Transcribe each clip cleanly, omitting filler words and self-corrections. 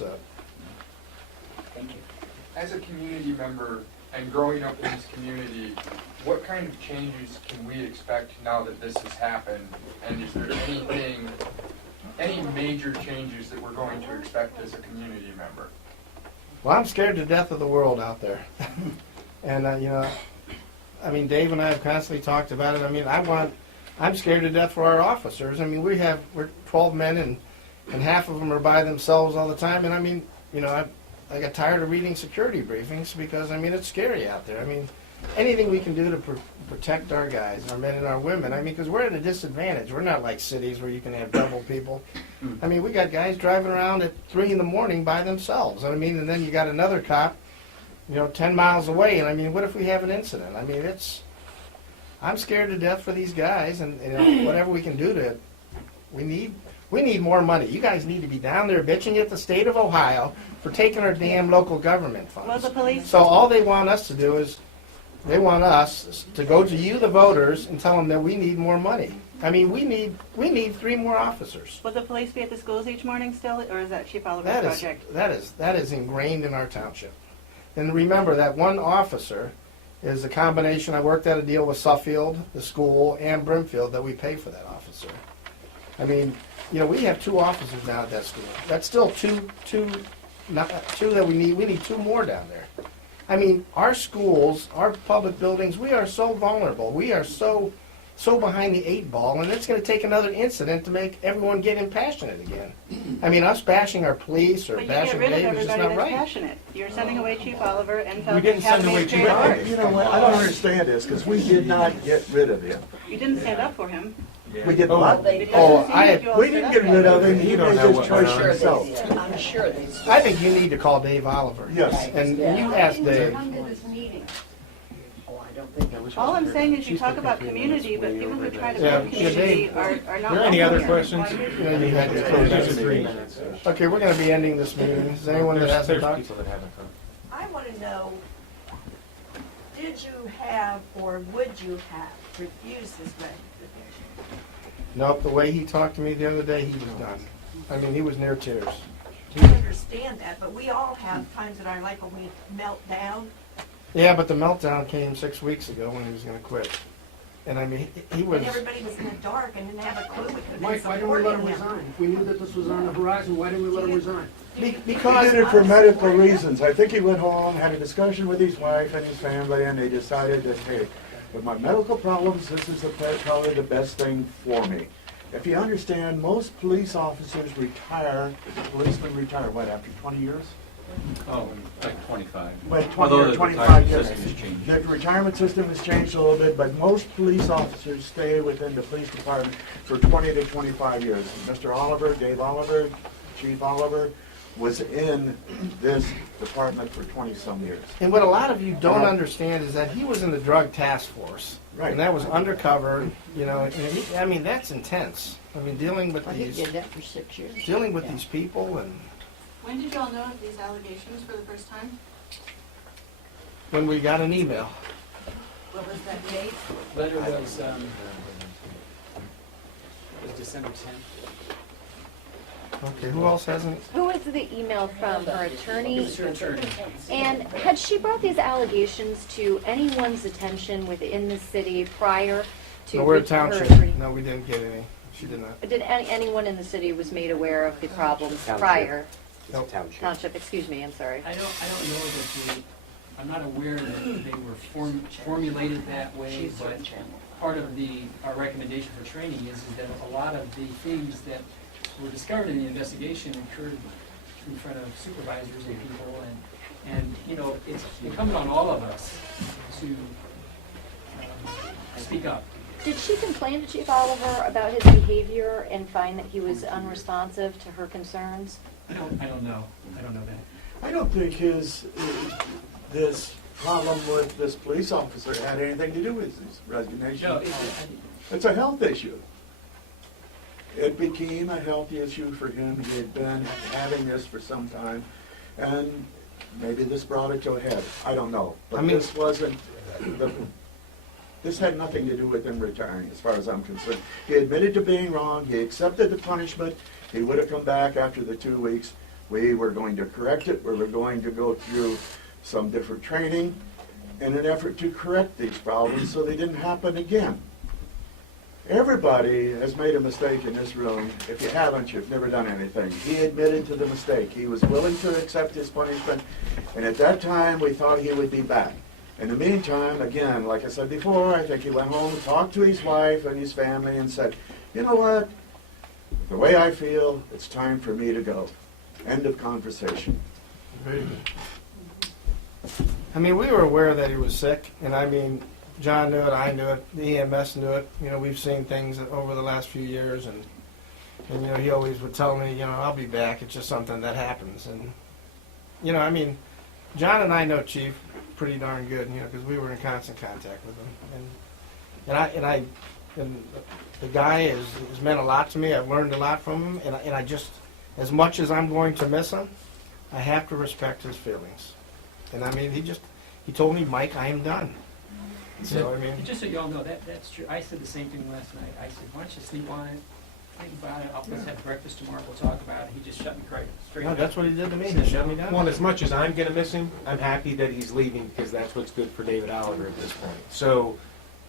upset. Thank you. As a community member and growing up in this community, what kind of changes can we expect now that this has happened? And is there any major changes that we're going to expect as a community member? Well, I'm scared to death of the world out there. And, you know, I mean, Dave and I have constantly talked about it. I mean, I'm scared to death for our officers. I mean, we're 12 men and half of them are by themselves all the time. And I mean, you know, I got tired of reading security briefings because, I mean, it's scary out there. I mean, anything we can do to protect our guys, our men and our women. I mean, because we're at a disadvantage. We're not like cities where you can have double people. I mean, we got guys driving around at 3 in the morning by themselves. I mean, and then you got another cop, you know, 10 miles away. And I mean, what if we have an incident? I mean, I'm scared to death for these guys, and you know, whatever we can do to, we need more money. You guys need to be down there bitching at the state of Ohio for taking our damn local government funds. Well, the police. So all they want us to do is, they want us to go to you, the voters, and tell them that we need more money. I mean, we need 3 more officers. Will the police be at the schools each morning still, or is that Chief Oliver's project? That is ingrained in our township. And remember that one officer is a combination. I worked out a deal with Suffield, the school, and Brimfield that we pay for that officer. I mean, you know, we have 2 officers now at that school. That's still two that we need. We need 2 more down there. I mean, our schools, our public buildings, we are so vulnerable. We are so behind the 8 ball, and it's going to take another incident to make everyone get impassionate again. I mean, us bashing our police or But you bashing get rid of Dave is just everybody not that's right. passionate. You're sending away Chief Oliver and We didn't send away Chief Oliver. You know what, I don't understand this, because we did not get rid of him. You didn't stand up for him. We did what? It doesn't seem like you all We stood didn't up get for rid him. of him, he made his choice Sure himself. they did. I'm sure they did. I think you need to call Dave Oliver. Yes. And you ask Dave. Oh, I don't think. All I'm saying is you talk about community, but people who try to Yeah, build community Dave. are not Are there any welcome other here. questions? You know, you had to Those close are this 3 meeting. minutes. Okay, we're going to be ending this meeting. Is there anyone that There's hasn't talked? people that haven't come. I want to know, did you have or would you have refused this resignation? Nope, the way he talked to me the other day, he was done. I mean, he was near tears. I understand that, but we all have times in our life when we melt down. Yeah, but the meltdown came 6 weeks ago when he was going to quit. And I mean, he was... And everybody was in the dark and didn't have a clue. We could have been Mike, why didn't we let him supporting him. resign? If we knew that this was on the horizon, why didn't we let him resign? He Because... did it for medical reasons. I think he went home, had a discussion with his wife and his family, and they decided that, hey, with my medical problems, this is probably the best thing for me. If you understand, most police officers retire, policemen retire, what, after 20 years? Oh, like 25. Well, 20 Although or the 25 years. retirement system has changed. The retirement system has changed a little bit, but most police officers stay within the police department for 20 to 25 years. Mr. Oliver, Dave Oliver, Chief Oliver, was in this department for 20-some years. And what a lot of you don't understand is that he was in the drug task force. Right. And that was undercover, you know, and I mean, that's intense. I mean, dealing with He these did that for 6 years. these people, and When did y'all know of these allegations for the first time? when we got an email. What was that date? Letter was December 10th. Okay, who else hasn't? Who was the email from? Her It attorney? was her attorney. And had she brought these allegations to anyone's attention within the city prior to No, we're a her township. attorney? No, we didn't get any. She did not. Did anyone in the city was made aware of the problems prior? Nope. Township, excuse me, I'm sorry. I don't know that I'm not aware that they were formulated that way, but part of our recommendation for training is that a lot of the things that were discovered in the investigation occurred in front of supervisors and people, and you know, it's incumbent on all of us to speak up. Did she complain to Chief Oliver about his behavior and find that he was unresponsive to her concerns? I don't know that. I don't think this problem with this police officer had anything to do with his resignation. No, It's a health issue. It became a health issue for him. He had been having this for some time, and maybe this brought it to a head. I don't know. But this wasn't, this had nothing to do with him retiring, as far as I'm concerned. He admitted to being wrong. He accepted the punishment. He would have come back after the 2 weeks, We were going to correct it, we were going to go through some different training in an effort to correct these problems so they didn't happen again. Everybody has made a mistake in this room. If you haven't, you've never done anything. He admitted to the mistake. He was willing to accept his punishment, and at that time, we thought he would be back. In the meantime, again, like I said before, I think he went home, talked to his wife and his family, and said, you know what? The way I feel, it's time for me to go. End of conversation. Very good. I mean, we were aware that he was sick, and I mean, John knew it, I knew it, the EMS knew it. You know, we've seen things over the last few years, and you know, he always would tell me, you know, I'll be back. It's just something that happens, and you know, I mean, John and I know Chief pretty darn good, you know, because we were in constant contact with him, and the guy has meant a lot to me. I've learned a lot from him, and I just, as much as I'm going to miss him, I have to respect his feelings. And I mean, he told me, Mike, I am done. So, I mean, Just so y'all know, that's true. I said the same thing last night. I said, why don't you sleep on it, think about it, let's have breakfast tomorrow, we'll talk about it. He just shut me straight no, down. that's what he did to me. He shut me down. Well, as much as I'm going to miss him, I'm happy that he's leaving because that's what's good for David Oliver at this point. So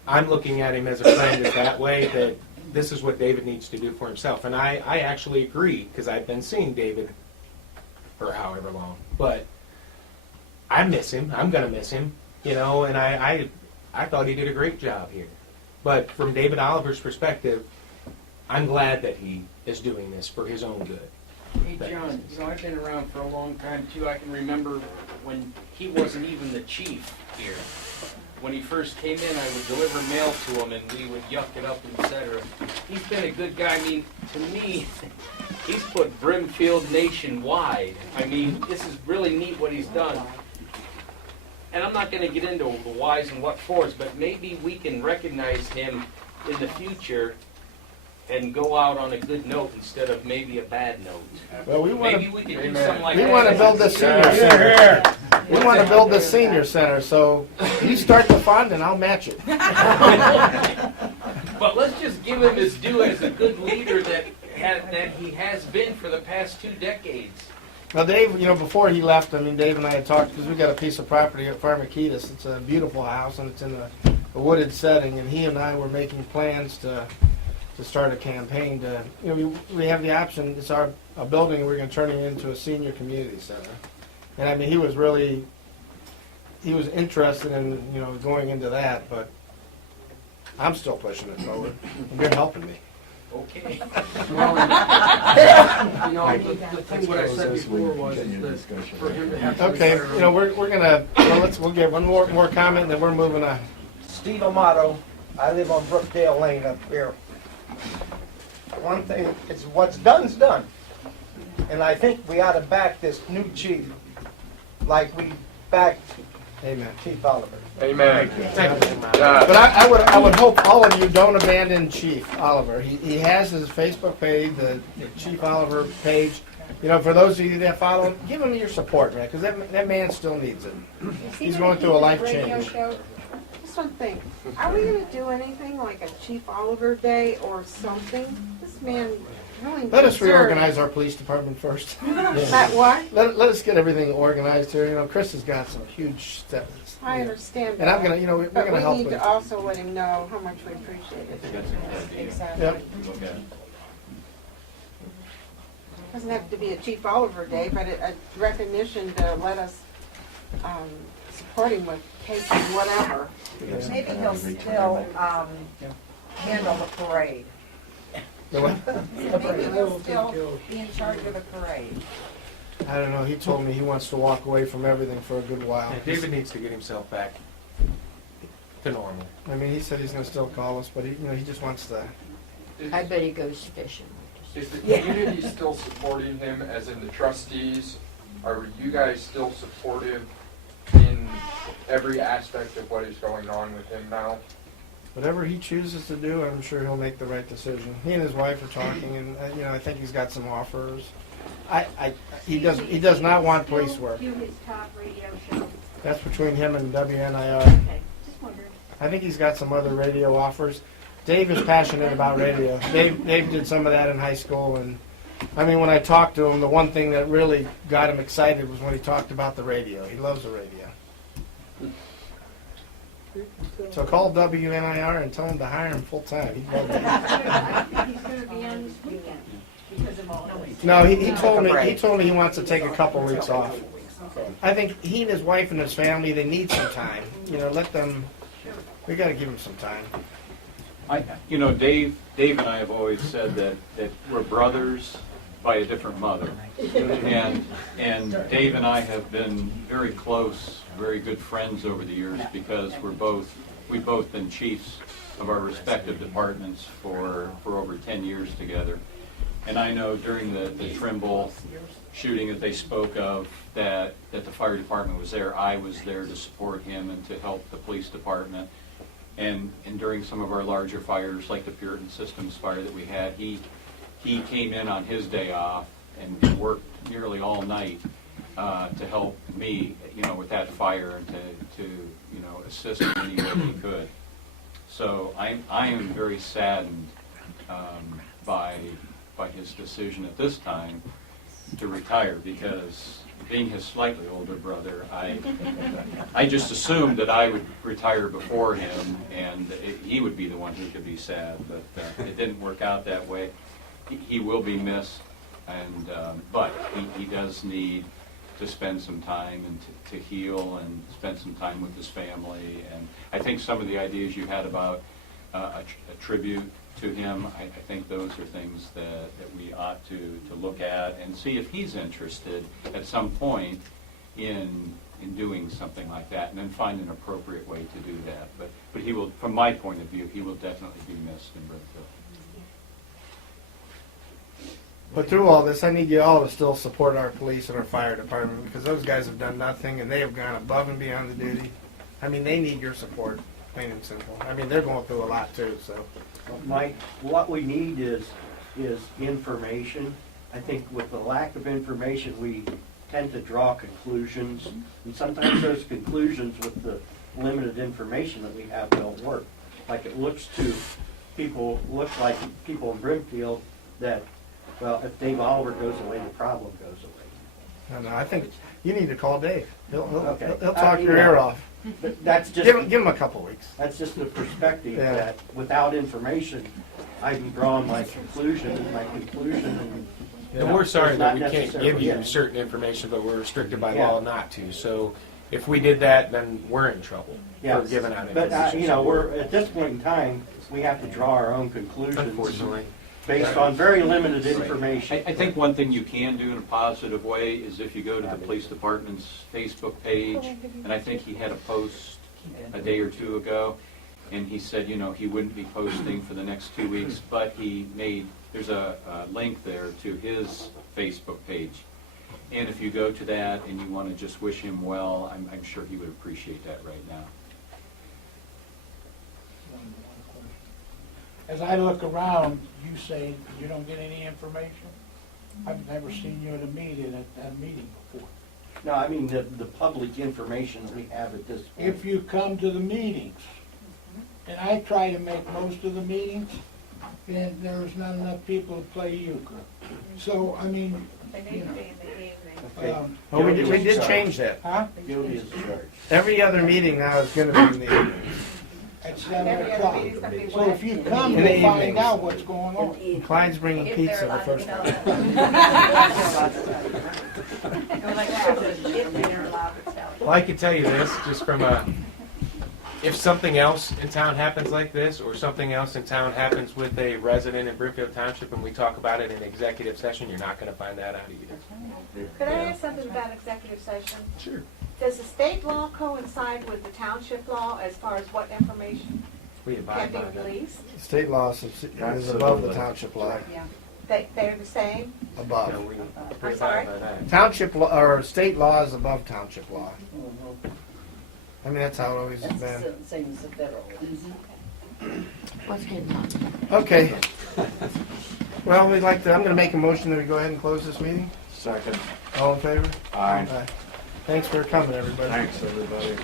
I'm looking at him as a friend in that way, that this is what David needs to do for himself. And I actually agree, because I've been seeing David for however long. But I miss him. I'm going to miss him, you know, and I thought he did a great job here. But from David Oliver's perspective, I'm glad that he is doing this for his own good. Hey, John, you know, I've been around for a long time, too. I can remember when he wasn't even the chief here. When he first came in, I would deliver mail to him, and we would yuck it up, etc. He's been a good guy. I mean, to me, he's put Brimfield nationwide. I mean, this is really neat what he's done. And I'm not going to get into the whys and what fors, but maybe we can recognize him in the future and go out on a good note instead of maybe a bad note. Well, we want Maybe we could do something like we that. want to build this senior center. We want to build this senior center. So you start the fund, and I'll match it. But let's just give him his due as a good leader that he has been for the past 2 decades. Now, Dave, you know, before he left, I mean, Dave and I had talked, because we got a piece of property at Pharmakeetis. It's a beautiful house, and it's in a wooded setting, and he and I were making plans to start a campaign to, you know, we have the option, it's a building, we're going to turn it into a senior community center. And I mean, he was interested in, you know, going into that, but I'm still pushing it forward, and you're helping me. Okay. Well, you know, the thing what I said before was that for him to have to Okay, retire- you know, we're gonna, we'll get one more comment, and then we're moving on. Steve Amato, I live on Brookdale Lane up here. One thing, it's what's done's done. And I think we ought to back this new chief like we backed Amen. Chief Oliver. Amen. But I would hope all of you don't abandon Chief Oliver. He has his Facebook page, the Chief Oliver page. You know, for those of you that follow him, give him your support, man, because that man still needs it. He's going through a life change. Just one thing. Are we going to do anything like a Chief Oliver Day or something? This man really Let us deserves- reorganize our police department first. That what? Let us get everything organized here. You know, Chris has got some huge steps. I understand And that. I'm gonna, you know, we're But gonna we help need with to also let him know how much we appreciate it. Exactly. Yep. Doesn't have to be a Chief Oliver Day, but a recognition to let us support him with cake and whatever. Maybe he'll still handle the parade. The what? Maybe he'll still be in charge of the parade. I don't know. He told me he wants to walk away from everything for a good while. Yeah, David needs to get himself back to normal. I mean, he said he's going to still call us, but he just wants to. I bet he goes fishing. Is the community still supporting him, as in the trustees? Are you guys still supportive in every aspect of what is going on with him now? Whatever he chooses to do, I'm sure he'll make the right decision. He and his wife are talking, and you know, I think he's got some offers. He does not want police work. Do his talk radio show. That's between him and WNIR. Okay, just wondering. I think he's got some other radio offers. Dave is passionate about radio. Dave did some of that in high school, and I mean, when I talked to him, the one thing that really got him excited was when he talked about the radio. He loves the radio. So call WNIR and tell him to hire him full time. He'd love that. He's gonna be on this weekend because of all noise. No, he told me he wants to take a couple weeks off. I think he and his wife and his family, they need some time. You know, let them. We got to give them some time. Dave and I have always said that we're brothers by a different mother, and Dave and I have been very close, very good friends over the years because we've both been chiefs of our respective departments for over 10 years together. And I know during the Trimble shooting that they spoke of, that the fire department was there. I was there to support him and to help the police department. And during some of our larger fires, like the Puritan Systems fire that we had, he came in on his day off and worked nearly all night to help me, with that fire and to assist in any way he could. So I am very saddened by his decision at this time to retire, because being his slightly older brother, I just assumed that I would retire before him and he would be the one who could be sad, but it didn't work out that way. He will be missed, and but he does need to spend some time and to heal and spend some time with his family. And I think some of the ideas you had about a tribute to him, I think those are things that we ought to look at and see if he's interested at some point in doing something like that, and then find an appropriate way to do that. But he will, from my point of view, he will definitely be missed in Brimfield. But through all this, I need you all to still support our police and our fire department, because those guys have done nothing and they have gone above and beyond the duty. I mean, they need your support, plain and simple. I mean, they're going through a lot too, so. Mike, what we need is information. I think with the lack of information, we tend to draw conclusions, and sometimes those conclusions with the limited information that we have don't work. Like it looks like people in Brimfield that, well, if Dave Oliver goes away, the problem goes away. No, I think you need to call Dave. He'll Okay. talk your ear off. But that's just Give him a couple weeks. That's just the perspective Yeah. that without information, I'm drawing my conclusion, And we're sorry that we Not can't give necessarily, you yeah. certain information, but we're restricted by Yeah. law not to. So if we did that, then we're in trouble for giving out But, information. we're, at this point in time, we have to draw our own conclusions. Unfortunately. Based on very limited information. I think one thing you can do in a positive way is if you go to the police department's Facebook page, and I think he had a post a day or two ago, and he said, he wouldn't be posting for the next 2 weeks, but there's a link there to his Facebook page. And if you go to that and you want to just wish him well, I'm sure he would appreciate that right now. As I look around, you say you don't get any information? I've never seen you at a meeting before. No, I mean the public information that we have at this point. If you come to the meetings, and I try to make most of the meetings, and there's not enough people to play euchre. So, I mean, Well, we did change that. Huh? Guilty as charged. Every other meeting now is going to be in the evening. At 7 o'clock. So if you come, In the you'll find evenings. out what's going on. Clyde's bringing pizza the first time. Well, I can tell you this, just from if something else in town happens like this, or something else in town happens with a resident in Brimfield Township, and we talk about it in executive session, you're not going to find that out either. Could I ask something about executive session? Sure. Does the state law coincide with the township law as far as what information We can abide be by that. released? State law is above the township law. They're the same? Above. No, we I'm sorry? abide by that. Township law, or state law is above township law. I mean, that's how it always has been. Same as the federal. Let's get done. Okay. Well, I'm going to make a motion that we go ahead and close this meeting. Second. All in favor? Aye. Thanks for coming, everybody. Thanks, everybody.